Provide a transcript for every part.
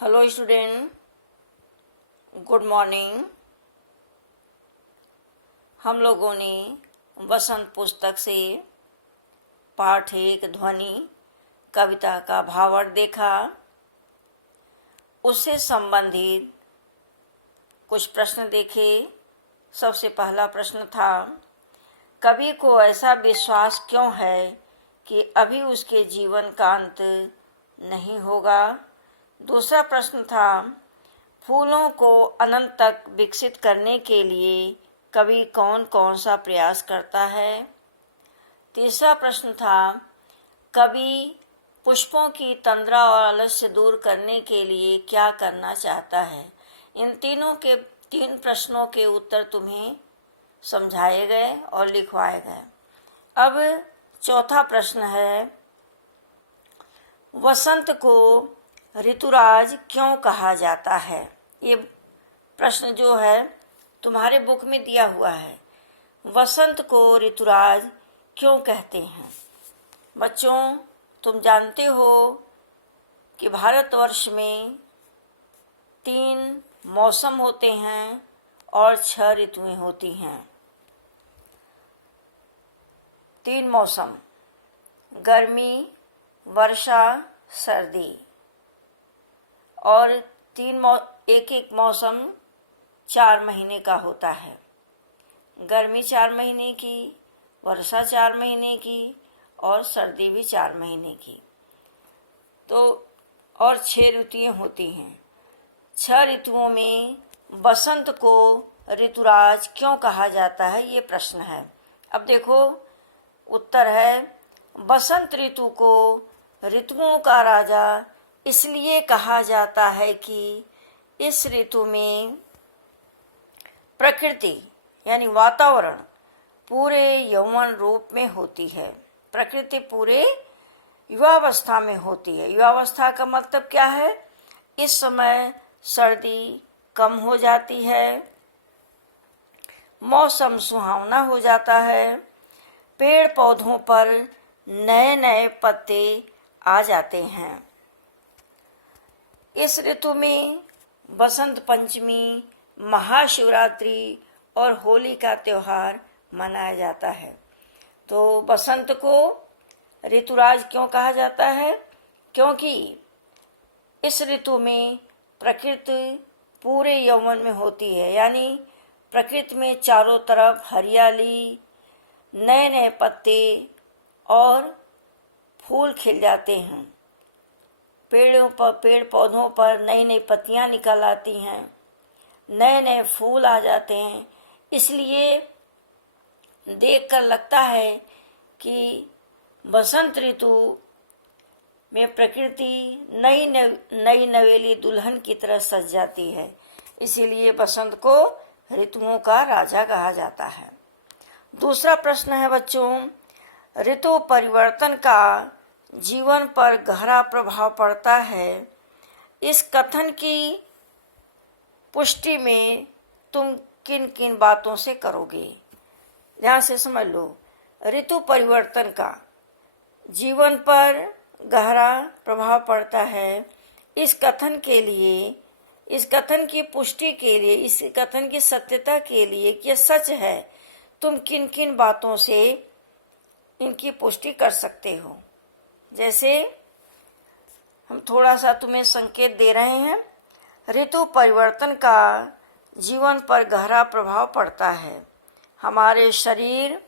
Hello student, good morning. हम लोगों ने वसंत पुस्तक से पाठ एक ध्वनि कविता का भावार्थ देखा। उससे संबंधित कुछ प्रश्न देखे। सबसे पहला प्रश्न था, कवि को ऐसा विश्वास क्यों है कि अभी उसके जीवन का अंत नहीं होगा। दूसरा प्रश्न था, फूलों को अनंत तक विकसित करने के लिए कवि कौन कौन सा प्रयास करता है। तीसरा प्रश्न था, कवि पुष्पों की तंद्रा और आलस्य दूर करने के लिए क्या करना चाहता है। इन तीन प्रश्नों के उत्तर तुम्हें समझाए गए और लिखवाए गए। अब चौथा प्रश्न है, वसंत को ऋतुराज क्यों कहा जाता है। ये प्रश्न जो है तुम्हारे बुक में दिया हुआ है, वसंत को ऋतुराज क्यों कहते हैं। बच्चों, तुम जानते हो कि भारतवर्ष में 3 मौसम होते हैं और 6 ऋतुएं होती हैं। 3 मौसम, गर्मी, वर्षा, सर्दी, और एक एक मौसम 4 महीने का होता है। गर्मी 4 महीने की, वर्षा 4 महीने की और सर्दी भी 4 महीने की। तो और 6 ऋतुएं होती हैं। 6 ऋतुओं में बसंत को ऋतुराज क्यों कहा जाता है, ये प्रश्न है। अब देखो, उत्तर है, बसंत ऋतु को ऋतुओं का राजा इसलिए कहा जाता है कि इस ऋतु में प्रकृति यानी वातावरण पूरे यौवन रूप में होती है। प्रकृति पूरे युवावस्था में होती है। युवावस्था का मतलब क्या है? इस समय सर्दी कम हो जाती है, मौसम सुहावना हो जाता है, पेड़ पौधों पर नए नए पत्ते आ जाते हैं। इस ऋतु में बसंत पंचमी, महाशिवरात्रि और होली का त्योहार मनाया जाता है। तो बसंत को ऋतुराज क्यों कहा जाता है? क्योंकि इस ऋतु में प्रकृति पूरे यौवन में होती है, यानी प्रकृति में चारों तरफ हरियाली, नए नए पत्ते और फूल खिल जाते हैं। पेड़ पौधों पर नई नई पत्तियां निकल आती हैं, नए नए फूल आ जाते हैं। इसलिए देखकर लगता है कि बसंत ऋतु में प्रकृति नई नवेली दुल्हन की तरह सज जाती है। इसीलिए बसंत को ऋतुओं का राजा कहा जाता है। दूसरा प्रश्न है बच्चों, ऋतु परिवर्तन का जीवन पर गहरा प्रभाव पड़ता है। इस कथन की पुष्टि में तुम किन किन बातों से करोगे? ध्यान से समझ लो। ऋतु परिवर्तन का जीवन पर गहरा प्रभाव पड़ता है। इस कथन के लिए, इस कथन की पुष्टि के लिए, इस कथन की सत्यता के लिए कि यह सच है, तुम किन किन बातों से इनकी पुष्टि कर सकते हो। जैसे हम थोड़ा सा तुम्हें संकेत दे रहे हैं। ऋतु परिवर्तन का जीवन पर गहरा प्रभाव पड़ता है। हमारे शरीर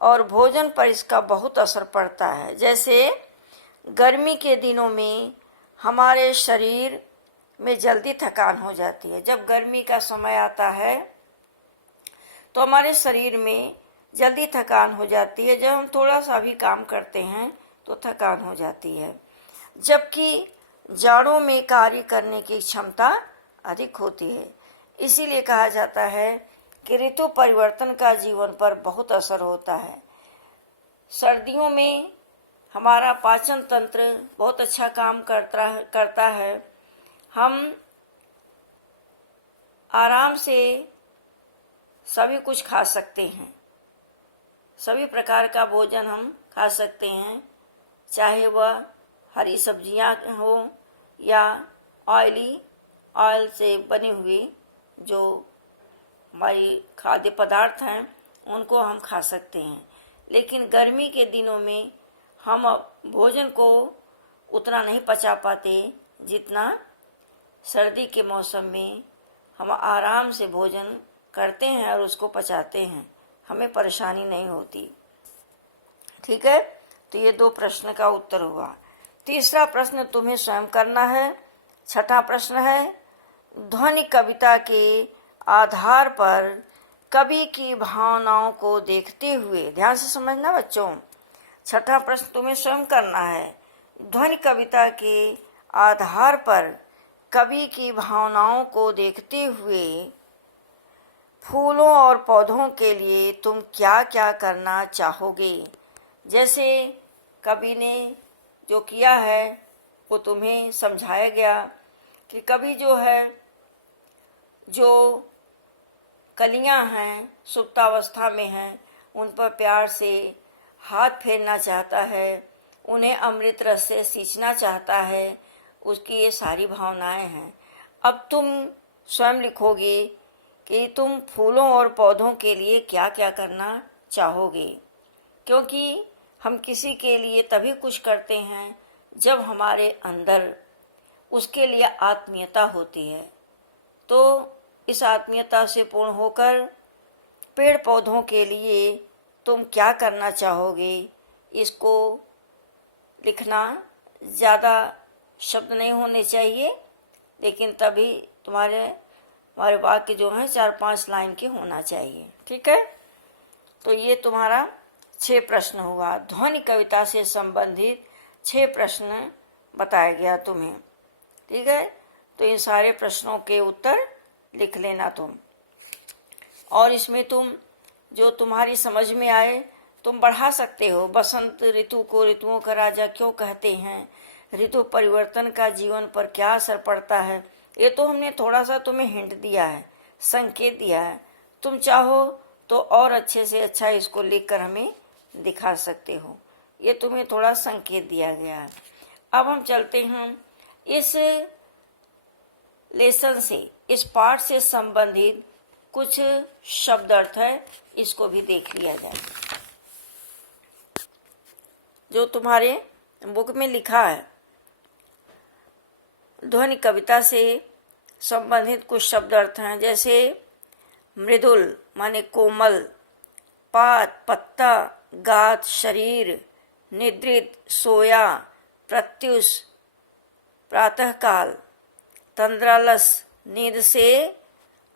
और भोजन पर इसका बहुत असर पड़ता है। जैसे गर्मी के दिनों में हमारे शरीर में जल्दी थकान हो जाती है। जब गर्मी का समय आता है तो हमारे शरीर में जल्दी थकान हो जाती है। जब हम थोड़ा सा भी काम करते हैं तो थकान हो जाती है। जबकि जाड़ों में कार्य करने की क्षमता अधिक होती है। इसीलिए कहा जाता है कि ऋतु परिवर्तन का जीवन पर बहुत असर होता है। सर्दियों में हमारा पाचन तंत्र बहुत अच्छा काम करता है। हम आराम से सभी कुछ खा सकते हैं। सभी प्रकार का भोजन हम खा सकते हैं, चाहे वह हरी सब्जियां हो या ऑयल से बनी हुई जो हमारी खाद्य पदार्थ हैं उनको हम खा सकते हैं। लेकिन गर्मी के दिनों में हम भोजन को उतना नहीं पचा पाते जितना सर्दी के मौसम में हम आराम से भोजन करते हैं और उसको पचाते हैं, हमें परेशानी नहीं होती। ठीक है, तो ये 2 प्रश्न का उत्तर हुआ। तीसरा प्रश्न तुम्हें स्वयं करना है। छठा प्रश्न है, ध्वनि कविता के आधार पर कवि की भावनाओं को देखते हुए, ध्यान से समझना बच्चों, छठा प्रश्न तुम्हें स्वयं करना है। ध्वनि कविता के आधार पर कवि की भावनाओं को देखते हुए फूलों और पौधों के लिए तुम क्या क्या करना चाहोगे। जैसे कवि ने जो किया है वो तुम्हें समझाया गया कि कवि जो है, जो कलियां हैं सुप्तावस्था में हैं, उन पर प्यार से हाथ फेरना चाहता है, उन्हें अमृत रस से सींचना चाहता है, उसकी ये सारी भावनाएं हैं। अब तुम स्वयं लिखोगे कि तुम फूलों और पौधों के लिए क्या क्या करना चाहोगे, क्योंकि हम किसी के लिए तभी कुछ करते हैं जब हमारे अंदर उसके लिए आत्मीयता होती है। तो इस आत्मीयता से पूर्ण होकर पेड़ पौधों के लिए तुम क्या करना चाहोगे, इसको लिखना। ज़्यादा शब्द नहीं होने चाहिए, लेकिन तभी तुम्हारे वाक्य जो हैं 4-5 लाइन के होना चाहिए। ठीक है, तो ये तुम्हारा 6 प्रश्न हुआ। ध्वनि कविता से संबंधित 6 प्रश्न बताया गया तुम्हें। ठीक है, तो इन सारे प्रश्नों के उत्तर लिख लेना तुम, और इसमें तुम जो तुम्हारी समझ में आए तुम बढ़ा सकते हो। बसंत ऋतु को ऋतुओं का राजा क्यों कहते हैं, ऋतु परिवर्तन का जीवन पर क्या असर पड़ता है, ये तो हमने थोड़ा सा तुम्हें हिंट दिया है, संकेत दिया है। तुम चाहो तो और अच्छे से अच्छा इसको लिखकर हमें दिखा सकते हो, ये तुम्हें थोड़ा संकेत दिया गया है। अब हम चलते हैं इस लेसन से, इस पाठ से संबंधित कुछ शब्द अर्थ है, इसको भी देख लिया जाए। जो तुम्हारे बुक में लिखा है, ध्वनि कविता से संबंधित कुछ शब्द अर्थ हैं। जैसे मृदुल माने कोमल, पात पत्ता, गात शरीर, निद्रित सोया, प्रत्युष प्रातःकाल, तंद्रालस नींद से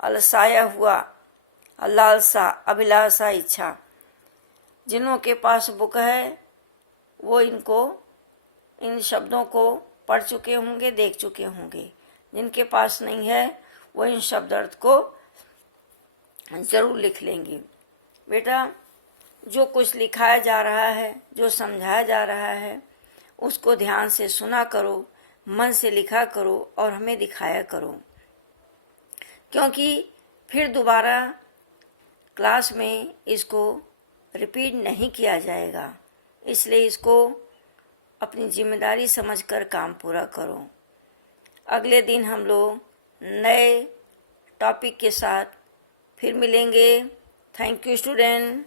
अलसाया हुआ, लालसा अभिलाषा इच्छा। जिन्हों के पास बुक है वो इन शब्दों को पढ़ चुके होंगे, देख चुके होंगे। जिनके पास नहीं है वो इन शब्द अर्थ को जरूर लिख लेंगे। बेटा, जो कुछ लिखाया जा रहा है, जो समझाया जा रहा है, उसको ध्यान से सुना करो, मन से लिखा करो और हमें दिखाया करो, क्योंकि फिर दोबारा क्लास में इसको रिपीट नहीं किया जाएगा। इसलिए इसको अपनी जिम्मेदारी समझकर काम पूरा करो। अगले दिन हम लोग नए टॉपिक के साथ फिर मिलेंगे। Thank you student.